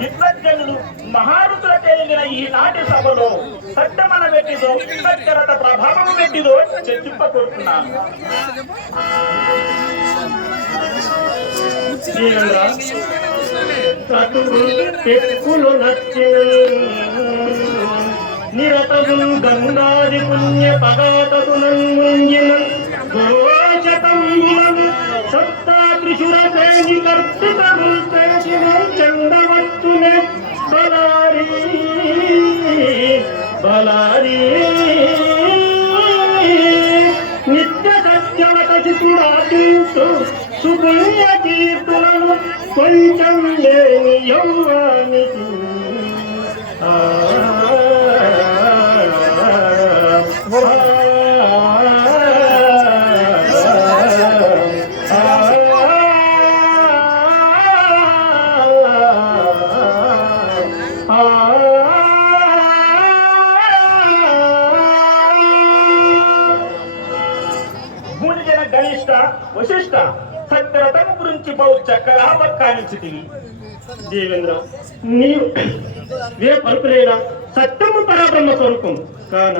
విద్వజ్జనులు మహారుతుల తేలిన ఈ నాటి సభలో సట్టమన పెట్టిదో సత్యరత ప్రభావం పెట్టిదో చర్చింపకూరుతున్నాను పెక్కులు నిరతము గంగాది పుణ్య పగాతకు పగాతకునంగిన గోచతములను త్రిశుర సేని కర్పితము చండవత్తునే బలారి నిత్య సత్యవత చిత్రుడాటించు సుపుణ్య కీర్తులను కొంచెం లేని యౌవానికి. ఆ. చక్కగా వక్కానించితివి దేవేంద్ర నీవు వే పలుకులేనా సత్యము పరాబ్రహ్మ స్వరూపం. కాన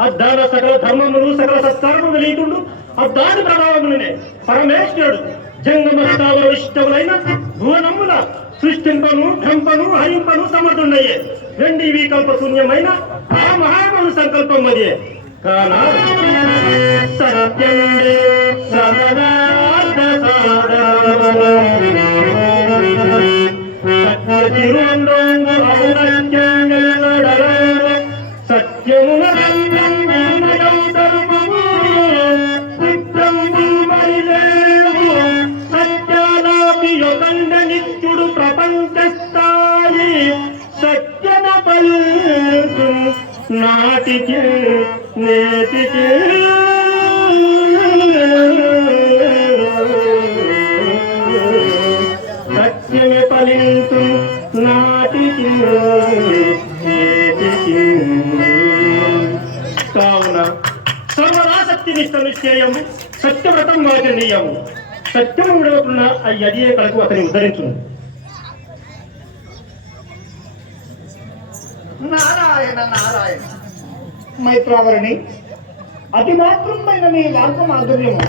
అద్దాల సకల ధర్మములు సకల సత్కర్మము లేకుండు అద్దాని ప్రభావములనే. పరమేశ్వరుడు జంగమ స్థావర ఇష్టములైన భువనముల సృష్టింపను ఢంపను హరింపను సమర్థుండయ్యే రెండు వికల్ప శూన్యమైన ఆ మహామను సంకల్పం అదే కాన సత్యం సదనార్థ నాటికి నేటికి. సత్యమే ఫలింతు నాటికి కావున సర్వరాసక్తి నిష్ట నిశ్చయము సత్యవ్రతం వాచనీయము సత్యము విడవకున్న ఆ యదియే కలకు అతని ఉద్ధరించును. నారాయణ నారాయణ. మైత్రావరణి అతి మాత్రమైన నీ వార్త మాధుర్యము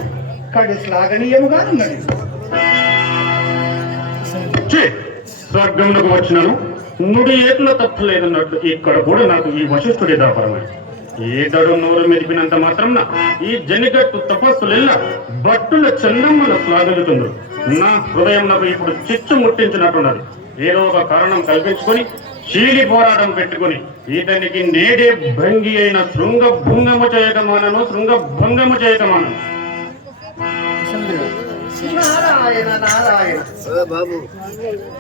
కడి శ్లాఘనీయముగా ఉన్నది స్వర్గమునకు వచ్చినను. నుడి ఏట్లో తప్పు లేదన్నట్లు ఇక్కడ కూడా నాకు ఈ వశిష్ఠుడి దాపరమే. ఈతడు నోరు మెదిపినంత మాత్రం ఈ జనిగట్టు తపస్సులెల్ల భట్టుల చందమ్మల స్లాగలుతుండ్రు నా హృదయం నాకు ఇప్పుడు చిచ్చు ముట్టించినట్టున్నది. ఏదో ఒక కారణం కల్పించుకొని చీలి పోరాటం పెట్టుకొని ఈతనికి నేడే భంగి అయిన శృంగ భృంగము చేయకమానను శృంగ భంగము చేయకమానను నారాయణ నారాయణ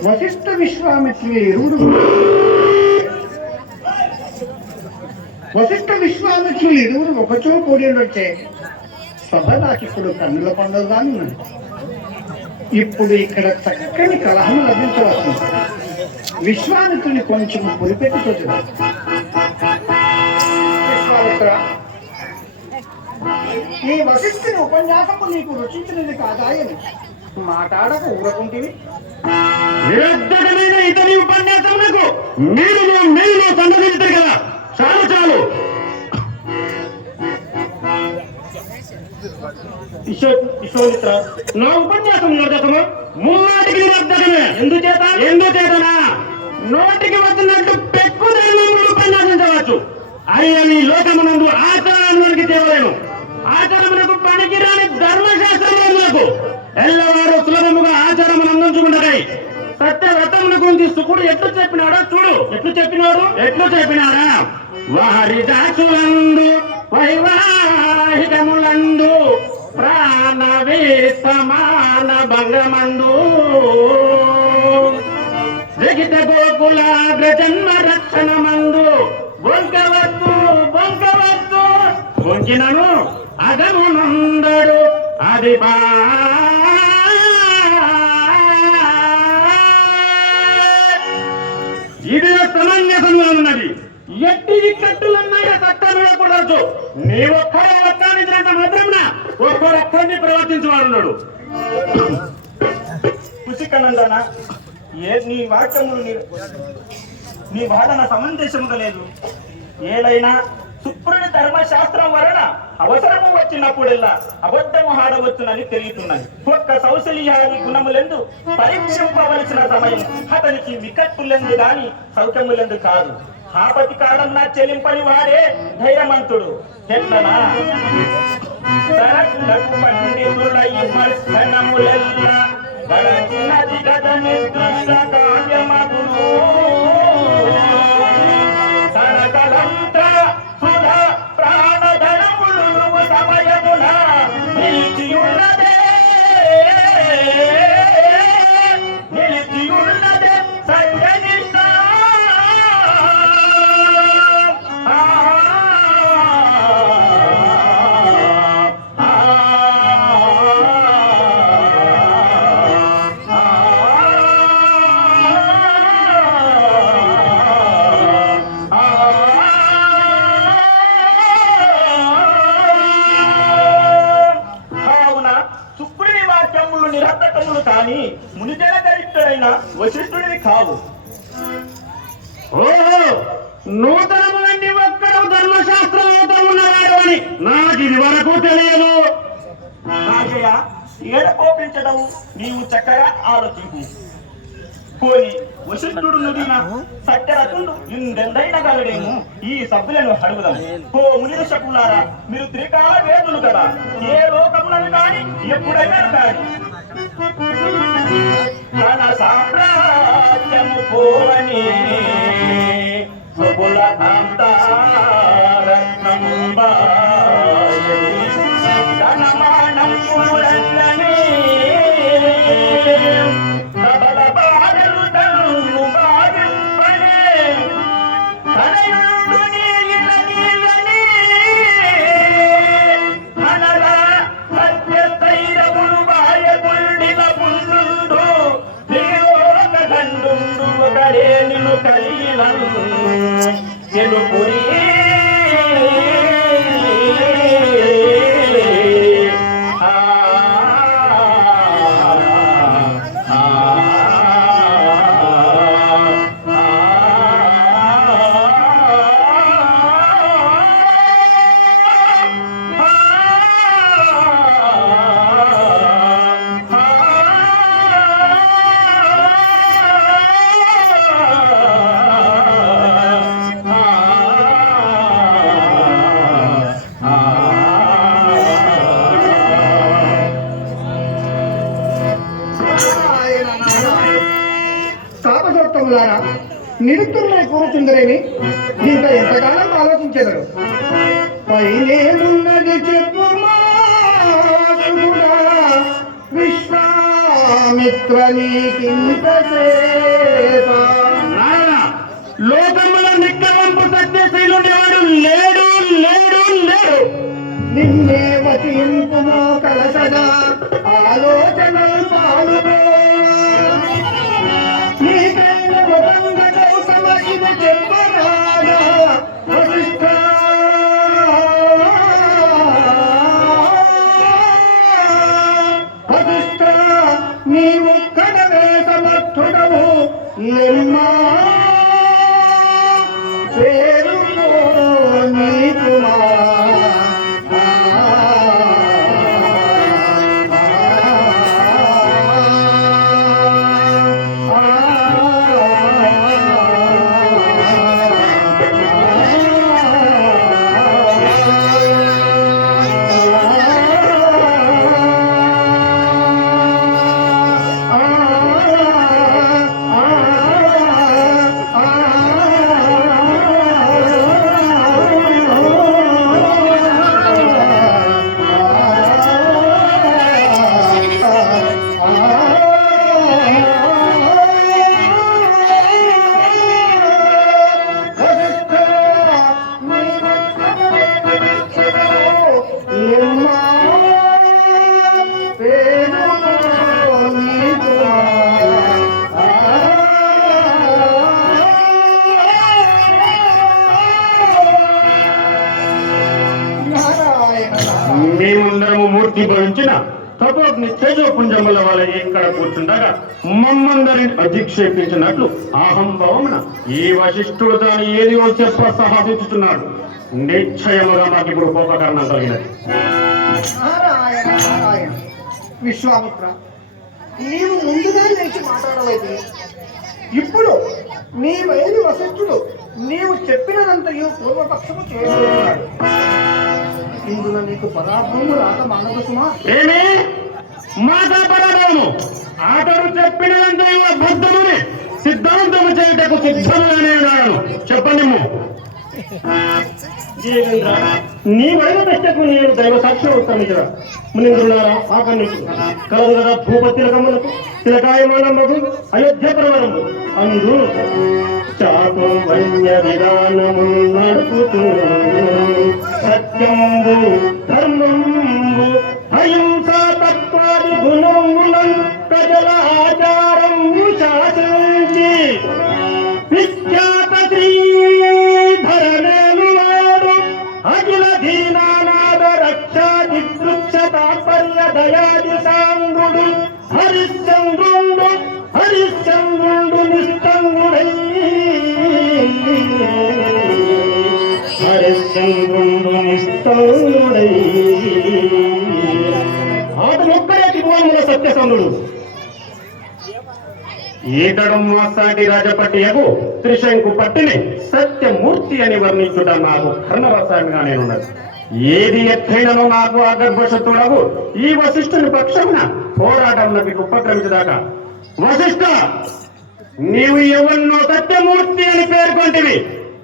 వశిష్ఠ విశ్వామిత్రులు ఇరువురు వశిష్ఠ విశ్వామిత్రులు ఇరువురు ఒకచో కూడి వచ్చే సభ నాకు ఇప్పుడు కన్నుల ఉన్నది ఇప్పుడు ఇక్కడ చక్కని కలహం లభించవచ్చు విశ్వామిత్రుని కొంచెం పురిపెట్టి విశ్వామిత్ర ఈ వశిష్ఠుని ఉపన్యాసము నీకు రుచించినది కాదాయని మాట్లాడక ఊరకుంటివి. నిరర్ధకమైన ఇతని ఉపన్యాసములకు మీరు మీరు సందర్శించారు కదా. చాలు చాలు. విశ్వామిత్ర నా ఉపన్యాసం నిరర్ధకమా ముమ్మాటికి నిరర్ధకమే ఎందుచేత ఎందుచేతనా నోటికి వచ్చినట్టు పెక్కు ధర్మములు ఉపన్యాసించవచ్చు అయ్యని లోకమునందు ఆచారానికి తేవలేను. ఆచారమునకు పనికిరాని ధర్మశాస్త్రములకు ఎల్లవారు సులభముగా ఆచారమును అందించుకుంటాయి సత్య వ్రతముల గురించి సుకుడు ఎట్లు చెప్పినాడో చూడు. ఎట్లు చెప్పినాడు? ఎట్లు చెప్పినాడా వారి దాచులందు వైవాహికములందు ప్రాణవీతమాన భగమందు జగిత గోకుల జన్మ రక్షణ మందు బొంకవద్దు బొంకవద్దు బొంకినను అదమునందడు అది బా ఇది సమంజసంగా ఉన్నది. ఎట్టి ఇక్కట్టులున్నాయో చట్టంలో కూడదు నీ ఒక్కడే ఒక్కనిచ్చినంత మాత్రమున ఒక్కడొక్కడిని ప్రవర్తించేవాడున్నాడు. పుసికనందన ఏ నీ వాక్యములు నీ నీ వాదన సమంజసముగా లేదు. ఏదైనా శుక్రుడి ధర్మశాస్త్రం వలన అవసరము వచ్చినప్పుడల్లా అబద్ధము ఆడవచ్చునని తెలియతున్నది ఒక్క సౌశల్యాది గుణములందు పరీక్షింపవలసిన సమయం అతనికి వికట్టులెందు గాని సౌఖ్యములెందు కాదు. ఆపతి కాలం నా చెల్లింపని వాడే ధైర్యమంతుడు ఎట్లనా సరస్సులకు పండితులై గడచినది ముని మీరు త్రికాల వేదులు కదా. ఏ లోకములను కానీ ఎప్పుడైనా కానీ. తన సామ్రాజ్యము పోవని సబుల ధనమానములన్నీ ప్రబల తెలుపురి ఆ కుంకుమ కలసగా ఆలోచన పాలుగో మమ్మందరిని అధిక్షేపించినట్లు అహంభవమున ఈ వశిష్ఠుడు దాని ఏది చెప్ప సాధించుతున్నాడు నిశ్చయముగా మాకు ఇప్పుడు కోపకరణం కలిగినది. విశ్వామిత్ర నీవు ముందుగా లేచి మాట్లాడవైతే ఇప్పుడు నీ వైరి వశిష్ఠుడు నీవు చెప్పినదంతయు పూర్వపక్షము చేస్తున్నాడు. ఇందులో నీకు పరాభవము రాక మానవ సుమా ఏమి? మాట పరాభవము అతడు చెప్పినదంతా బుద్ధముని సిద్ధాంతము చేయుటకు సిద్ధముగానే ఉన్నాను చెప్పండి నీ వైన పెట్టకు నేను దైవ సాక్ష్యం ఉత్తమించరా మునింద్రులారా ఆకర్ణించు కలదు కదా భూపతి తిలకములకు తిలకాయమానమ్మకు అయోధ్య ప్రవరము అందు చాకు వన్య విధానము నడుపుతూ సత్యంబు ధర్మంబు అహింసా తత్వాది గుణములను ప్రజల ఆచారం శాసించి విఖ్యాత శ్రీధరనేలు వాడు అఖిల దీనానాద రక్షా దిదృక్ష తాత్పర్య దయా ఈతడు రాజపట్టి రాజపట్టియకు త్రిశంకు పట్టిని సత్యమూర్తి అని వర్ణించుట నాకు కర్ణవసామిగా నేనున్నది. ఏది ఎత్తైనను నాకు ఆగర్భశత్రుడవు? ఈ వశిష్ఠుని పక్షమున పోరాటం మీకు ఉపక్రమించదాకా వశిష్ఠ నీవు ఎవరినో సత్యమూర్తి అని పేర్కొంటివి.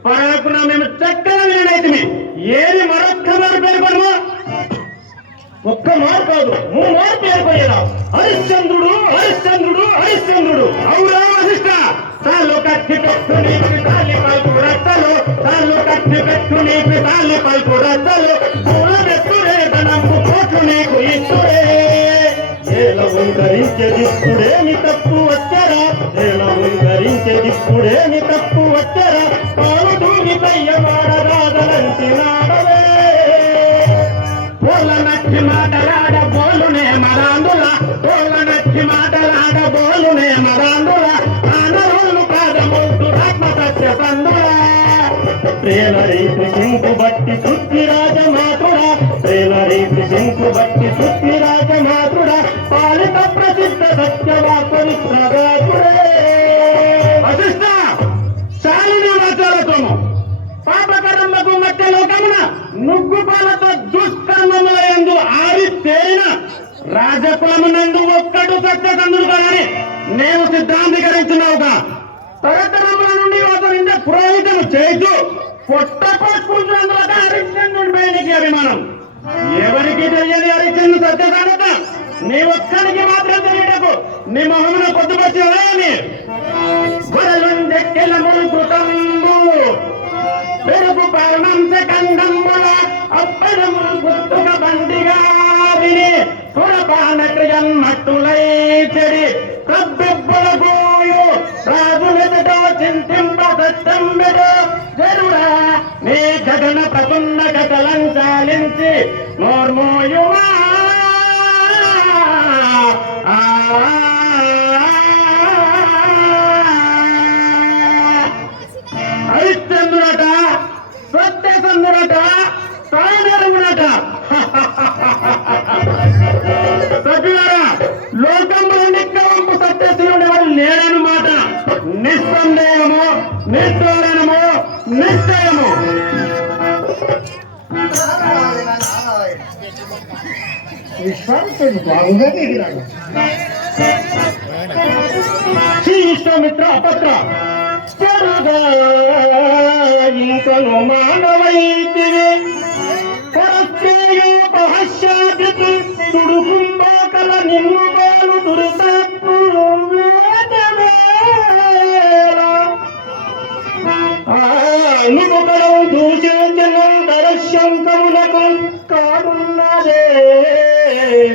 పరాకున మేము చక్కగా వినైతివి ఏది మరొక్క మారు పేర్కొనమో? ఒక్క మారు కాదు మూడు మారు పేరుపోయేలా హరిశ్చంద్రుడు హరిశ్చంద్రుడు హరిశ్చంద్రుడు అవురా వశిష్ట చాలు కత్తి పెట్టు నీకు తాలి పల్పు రచ్చలు చాలు కత్తి పెట్టు నీకు తాలి పల్పు రచ్చలు పూలమెత్తురే ధనంపు కోట్లు నీకు ఇస్తురే ఏల ఉంకరించే తప్పు వచ్చరా? ఏల ఉంకరించే తప్పు వచ్చరా? పాలు దూరిపై మాడరాదలంటి నాడవే. పూల నచ్చి మాటలాడ పూల నచ్చి మరాందుల ఆనరోళ్ళు పాదముంటు ఆత్మ సత్య సందుల ప్రేమ రీతి సింకు బట్టి శుద్ధి రాజమాతుడా ప్రేమ రీతి సింకు బట్టి శుద్ధి రాజమాతుడా పాలిత ప్రసిద్ధ సత్యవాకుని ప్రగాతుడే వశిష్ట చాలుని వాచాలతోము పాపకర్మకు మధ్య లోకమున నుగ్గుపాలతో రాజకులమునందు ఒక్కడు సత్యకందుడు కానీ నేను సిద్ధాంతీకరించినావుగా. తరతరముల నుండి అతని పురోహితము చేస్తూ పొట్ట పట్టుకుంటున్నందుకు హరిశ్చంద్రుడి పైనకి అభిమానం. ఎవరికి తెలియదు హరిశ్చంద్రు సత్యసానత నీ ఒక్కడికి మాత్రం తెలియటకు నీ మొహమున పొద్దుపచ్చి అని వరలుండెక్కెల పెరుగు పరమంశ కండంబుల అప్పడములు గుర్తుక బండిగా విని సురపాన క్రియన్మట్టులై చెడి కబ్బెబ్బుల గోయు రాజులెదుటో చింతింప సత్యంబెడు జరుడా నీ గగన ప్రపున్న కథలం చాలించి నోర్మోయుమా. హరిశ్చంద్రుడట విశ్వామిత్రుడు బాగుగా దిగినాడు శ్రీ విశ్వామిత్ర అపత్ర చెరుగా ఇంకను మానవైతివి.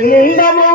நிந்தமோ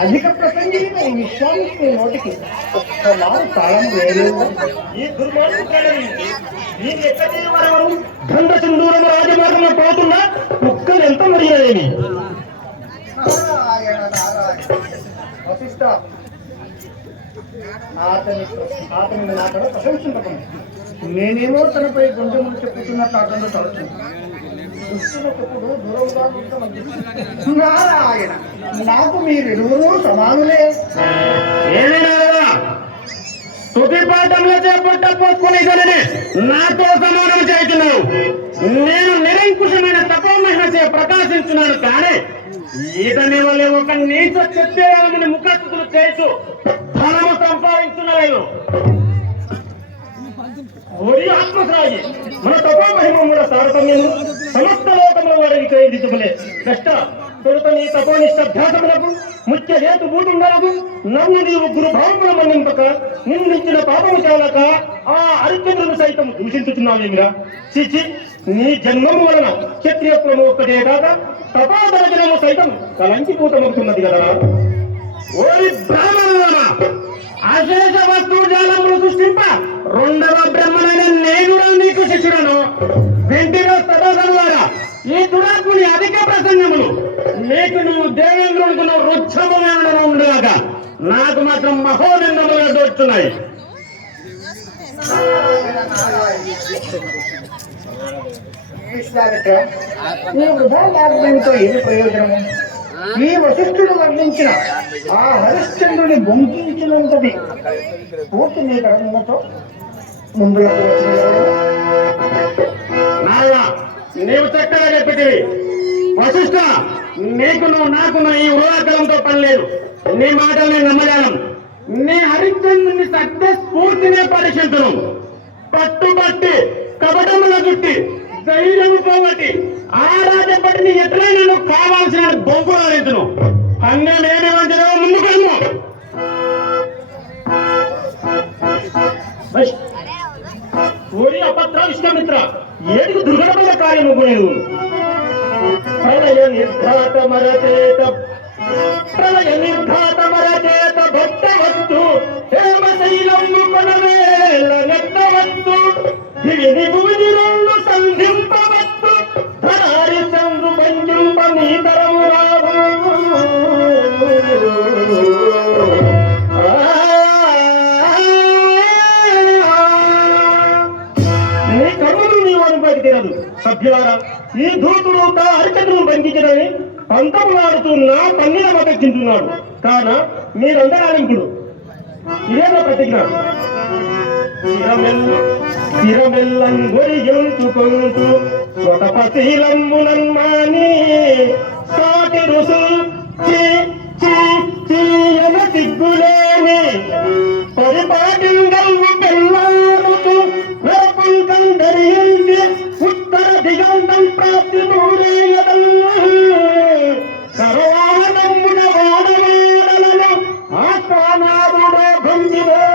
అధిక ప్రసంగిన ఈ విశ్వామిత్రుని నోటికి ఒక్కమారు తాళం వేయలేదు ఈ దుర్మార్గులని నీకు ఎక్కడి వరవరు? గంధ సింధూరము రాజమార్గంలో పోతున్నా కుక్కలు ఎంత మరిగినదేమి అతని అతని నేనేమో తనపై గుండెములు చెప్పుతున్నట్టు అతను తలుచు చూస్తున్నప్పుడు దూరంగా ఉంటే నారాయణ. నాకు మీరిరువురు సమానులే. ఏమైనా తుది పాఠంలో చేపట్ట పోసుకుని ఇతనిని నాతో సమానం చేస్తున్నావు నేను నిరంకుశమైన తపోమహిమచే ప్రకాశించున్నాను కానీ ఈతని వల్ల ఒక నీచ చెప్పేవాళ్ళని ముఖస్థుతులు చేసు ధనము సంపాదించున్నలేదు ఓరి ఆత్మసాగి మన తపోమహిమముల తారతమ్యము సమస్త లోకముల వారికి కైదించబలే కష్ట తొలుత నీ తపోనిష్టాభ్యాసములకు ముఖ్య హేతు భూతుండలకు నన్ను నీవు గురు భావముల మన్నింపక నిందించిన పాపము చాలక ఆ అరిచంద్రుని సైతం దూషించుతున్నావేమిరా చిచి నీ జన్మము వలన క్షత్రియ కులము ఒక్కటే కాక తపోదరజనము సైతం కలంకిపూతమవుతున్నది కదరా. ఓరి బ్రాహ్మణ అశేష వస్తువు జాలములు సృష్టింప. రెండవ బ్రహ్మనైన నేను నీకు శిష్యుడను. వెంటిగా సదాసనులారా ఈ దురాత్ముని అధిక ప్రసంగములు నీకు నువ్వు దేవేంద్రునికి నువ్వు రుచ్చమైన ఉండగా నాకు మాత్రం మహోనిందములుగా దొరుకుతున్నాయి ఈ వృధా మార్గంతో ఏమి ప్రయోజనము? ఈ వశిష్ఠుడు వర్ణించిన ఆ హరిశ్చంద్రుని బొంకించినంతటి పూర్తి మీ కడమతో ముందులకు నీవు చక్కగా చెప్పితివి. వశిష్ఠ నీకు నువ్వు నాకు నువ్వు ఈ ఉదాకరంతో పని లేదు. నీ మాటలు నేను నమ్మజాలం నీ హరిశ్చంద్రుని సత్య స్ఫూర్తినే పరీక్షించును. పట్టుబట్టి కపటముల చుట్టి ధైర్యము పోగొట్టి ఆరాటపడిని ఎట్లయినా నువ్వు కావాల్సిన బొంకులు అరించును అన్యం ఏమి వంచదో ముందుకెళ్ళు ఓరి అపత్ర విశ్వామిత్ర ఏడుగు దుర్ఘటమైన కార్యము లేదు ప్రళయ నిర్ఘాత మరచేత ప్రళయ నిర్ఘాత మరచేత భక్త భక్తవత్తు హేమశైలము కొనవేల నెట్టవత్తు దివిని భూమి రెండు సంధింపవత్తు. ధనారి చంద్రు పంజింప నీతరము నీ కర్మను నీ వాడిపైకి తీరదు సభ్యులారా ఈ దూతుడు తా హరిచంద్రుని బంధించడని పంతములాడుతున్నా పన్నీర మతెక్కించున్నాడు కాన మీరందరాలింపుడు ఇదేదో ప్రతిజ్ఞ. ఒక గొరిగించుకుంటూ మాని సాటి రుసు చీయన సిగ్గులేని పరిపాటింగల్వు పెళ్ళాడుతూ వేపంకం ధరించి ఉత్తర దిగంతం ప్రాప్తి వాడవాడలను ఆస్థానాదుడే భంగివేలు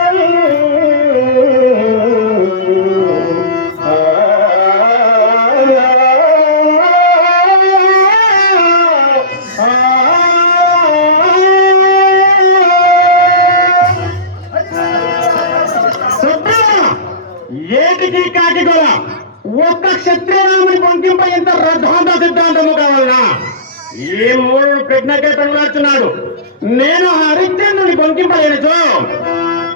ఏటికి కాకి కూడా ఒక్క క్షత్రియరాముని పంపింప ఎంత రథాంత సిద్ధాంతము కావాలనా? ఏ మూడు పెట్టినకే తగులాడుతున్నాడు నేను హరిచంద్రుని పంపింపలేనుచో.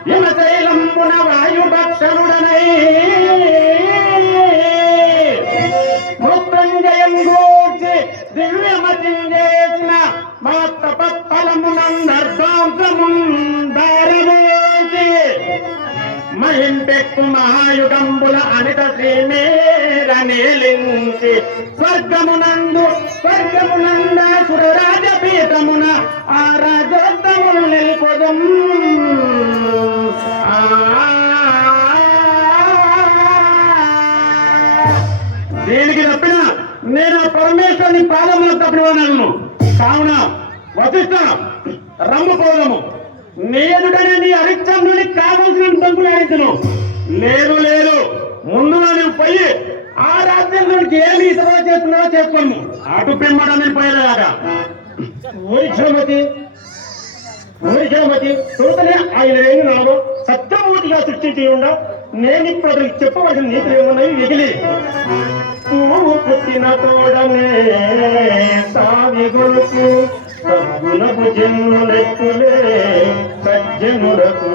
హిమశైలంబున వాయుభక్షణుడనై మృత్యుంజయం గూర్చి దివ్యమతిం చేసిన మా తపత్ఫలమునందర్భాంసముందారమోచి మహింపెక్కు మహాయుగంబుల అనిత శ్రీమేరనేలించి స్వర్గమునందు స్వర్గమునంద సురరాజపీఠమున ఆ రాజోత్తములు నిల్పదం. దేనికి తప్పిన నేను పరమేశ్వరుని పాదములకు తప్పిన కావున వశిష్ట రమ్ము పోదము నేదుడనే నీ హరిశ్చంద్రుని కావలసిన డబ్బులు ఆడించను. లేదు లేదు. ముందుగా నువ్వు పోయి ఆ రాజ్యంలోనికి ఏమి సభ చేస్తున్నావో చెప్పను అటు పిమ్మడం నేను ఊరి క్షమతి ఊరి చూతనే ఆయన ఏమి నాడు సత్యమూర్తిగా సృష్టించి ఉండ నేను ఇప్పుడు అతనికి చెప్పవలసిన నీతులు ఏమన్నాయి? మిగిలి. పుట్టిన తోడనే సావి గొలుపు సద్గుణపు జన్ములెత్తులే సజ్జనులకు.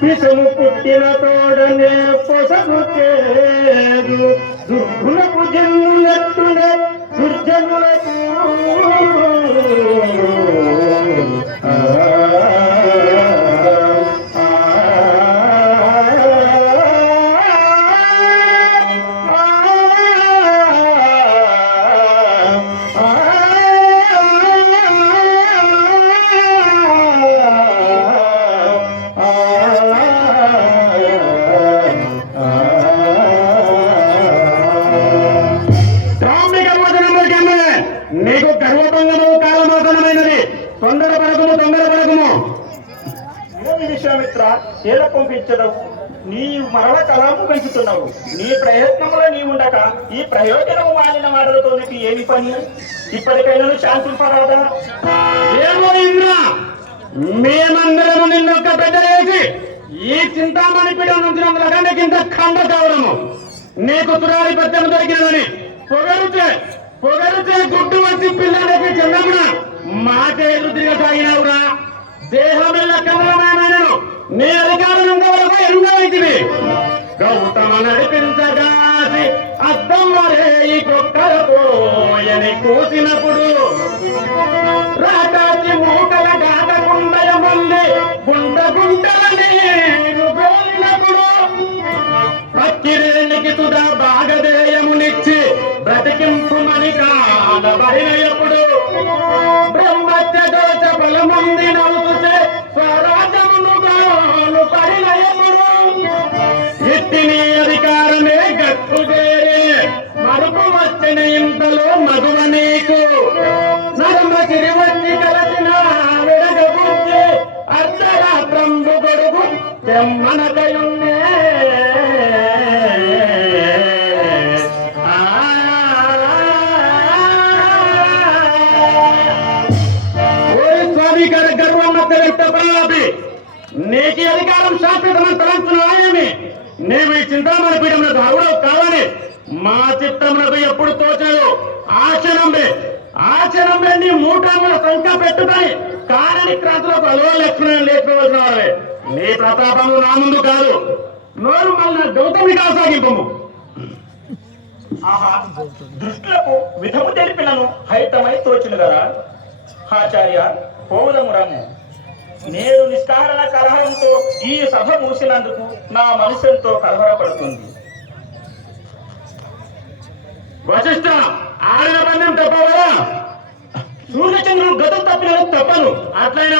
పిసము పుట్టిన తోడనే పొసగు చేదు దుర్గుణపు జన్ములెత్తులే దుర్జనులకు ఆ, నీకు పని. ఇప్పటికైనా నువ్వు శాంతింపరాదా ఏమో ఇంద్ర మేమందరము నిన్నొక్క పెద్ద వేసి ఈ చింతామణి పీఠం నుంచి నమ్మకంటే కింద ఖండ కావడము. నీకు తురాలి పత్యం దొరికినదని పొగరుతే పొగరుతే గుడ్డు వచ్చి పిల్లలకి చెందమున మాకే ఎదురు సాగినావురా. దేహమెల్ల కమలమయమైనను నీ అధికారం వరకు ఎరుగైతివి గౌతమ నడిపించగాసి అద్దమ్మరే ఈ కుక్కల కూసినప్పుడు రాటాచి మూటల దాటకుండయ మంది గుంట గుంటల నీరు గోలినప్పుడు పక్కిరేనికి తుదా భాగదేయమునిచ్చి బ్రతికింపుమని కానబడినప్పుడు బ్రహ్మత్య దోష బలముంది నవ్వుతే స్వరాజమును గాను పడినయప్పుడు ఇట్టి మరుపు వచ్చిన ఇంతలో మగువ నీకు. నరమ తిరివచ్చి కలసిన విడగబుద్ధి అర్ధరాత్రంబు గొడుగు తెమ్మనకయున్నే. ఓరి నీకు అధికారం శాశ్వతమని తలంచిన ఆయమే నీవు ఈ చింతామణి పీఠములకు అరుడవు మా ఎప్పుడు తోచదు ఆచరణే ఆచరణే నీ మూటముల సంఖ్య పెట్టుతాయి కారణి క్రాంతులకు అలవా లక్ష్మణ లేకపోవలసిన వాళ్ళే నీ ప్రతాపము నా ముందు కాదు. నోరు మళ్ళీ గౌతమి కొనసాగింపము ఆహా దృష్టిలకు విధము తెలిపినను హైతమై తోచును కదా ఆచార్య పోవులము రమ్ము నేడు నిష్కారణ కలహంతో ఈ సభ మూసినందుకు నా మనసు ఎంతో కలవరపడుతుంది. వశిష్ట ఆడిన పందెం తప్పవరా సూర్యచంద్రుడు గతం తప్పిన తప్పను. అట్లయిన